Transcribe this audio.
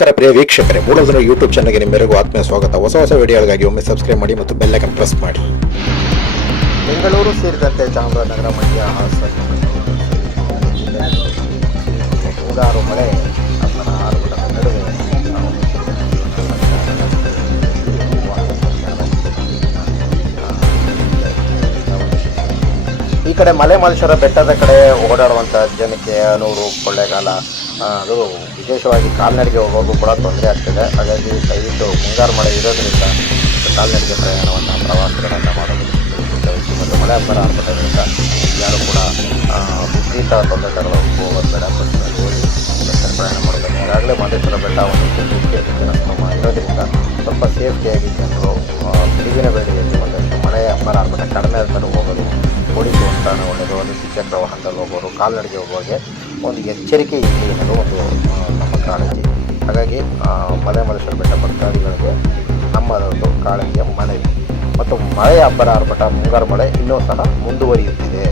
ನಮಸ್ಕಾರ ಪ್ರಿಯ ವೀಕ್ಷಕರೇ ಮೂಡೋದನ್ನು ಯೂಟ್ಯೂಬ್ ಚಾನಲ್ಗೆ ನಿಮ್ಮೆಲ್ಲರಿಗೂ ಆತ್ಮೀಯ ಸ್ವಾಗತ. ಹೊಸ ಹೊಸ ವಿಡಿಯೋಗಳಿಗಾಗಿ ಒಮ್ಮೆ ಸಬ್ಸ್ಕ್ರೈಬ್ ಮಾಡಿ ಮತ್ತು ಬೆಲ್ಲೈಕನ್ ಪ್ರೆಸ್ ಮಾಡಿ. ಬೆಂಗಳೂರು ಸೇರಿದಂತೆ ಚಾಮರಾಜನಗರ, ಮಂಡ್ಯ, ಹಾಸನ ಮಳೆ. ಕಡೆ ಮಲೆ ಮಲೇಶ್ವರ ಬೆಟ್ಟದ ಕಡೆ ಓಡಾಡುವಂಥ ಜನಕ್ಕೆ ಅನೂರು ಕೊಳ್ಳೆಗಾಲ ಅದು ವಿಶೇಷವಾಗಿ ಕಾಲ್ನಡಿಗೆ ಹೋಗೋದು ಕೂಡ ತೊಂದರೆ ಆಗ್ತಿದೆ. ಹಾಗಾಗಿ ದಯವಿಟ್ಟು ಮುಂಗಾರು ಮಳೆ ಇರೋದರಿಂದ ಕಾಲ್ನಡಿಗೆ ಪ್ರಯಾಣವನ್ನು ಪ್ರವಾಸಗಳನ್ನು ಮಾಡೋದು ಮತ್ತು ಮಳೆ ಅಬ್ಬರ ಆಗ್ಬಿಟ್ಟೋದ್ರಿಂದ ಯಾರು ಕೂಡ ವಿಪರೀತ ತೊಂದರೆ ತರಲು ಹೋಗೋದು ಹೋಗಿ ಪ್ರಯಾಣ ಮಾಡೋದು ಈಗಾಗಲೇ ಮಾದೇಶ್ವರ ಬೆಟ್ಟ ಒಂದು ಹೆಚ್ಚು ಇರೋದರಿಂದ ಸ್ವಲ್ಪ ಸೇಫ್ಟಿಯಾಗಿ ಜನರು ಬೆಳಗಿನ ವೇಳೆಯಲ್ಲಿ ಒಂದಷ್ಟು ಮಳೆ ಅಬ್ಬರ ಆಗ್ಬಿಟ್ಟು ಕಡಿಮೆ ಆಗ್ತಾರೆ ಹೋಗೋದು ಓಡಿಸು ಅಂತಾನೆ ಒಳ್ಳೆಯದು ಒಂದು ದ್ವಿಚಕ್ರ ವಾಹನದಲ್ಲಿ ಹೋಗೋರು, ಕಾಲ್ನಡಿಗೆ ಹೋಗುವಾಗೆ ಒಂದು ಎಚ್ಚರಿಕೆ ಇದೆ ಅನ್ನೋದು ಒಂದು ನಮ್ಮ ಕಾಳಜಿ. ಹಾಗಾಗಿ ಮಲೆ ಮಲೇಶ್ವರ ಬೆಟ್ಟ ಭಕ್ತಾದಿಗಳಿಗೆ ನಮ್ಮದೊಂದು ಕಾಳಜಿಯ ಮನವಿ ಮತ್ತು ಮಳೆ ಅಬ್ಬರ ಆರ್ಭಟ ಮುಂಗಾರು ಮಳೆ ಇನ್ನೂ ಸಹ ಮುಂದುವರಿಯುತ್ತಿದೆ.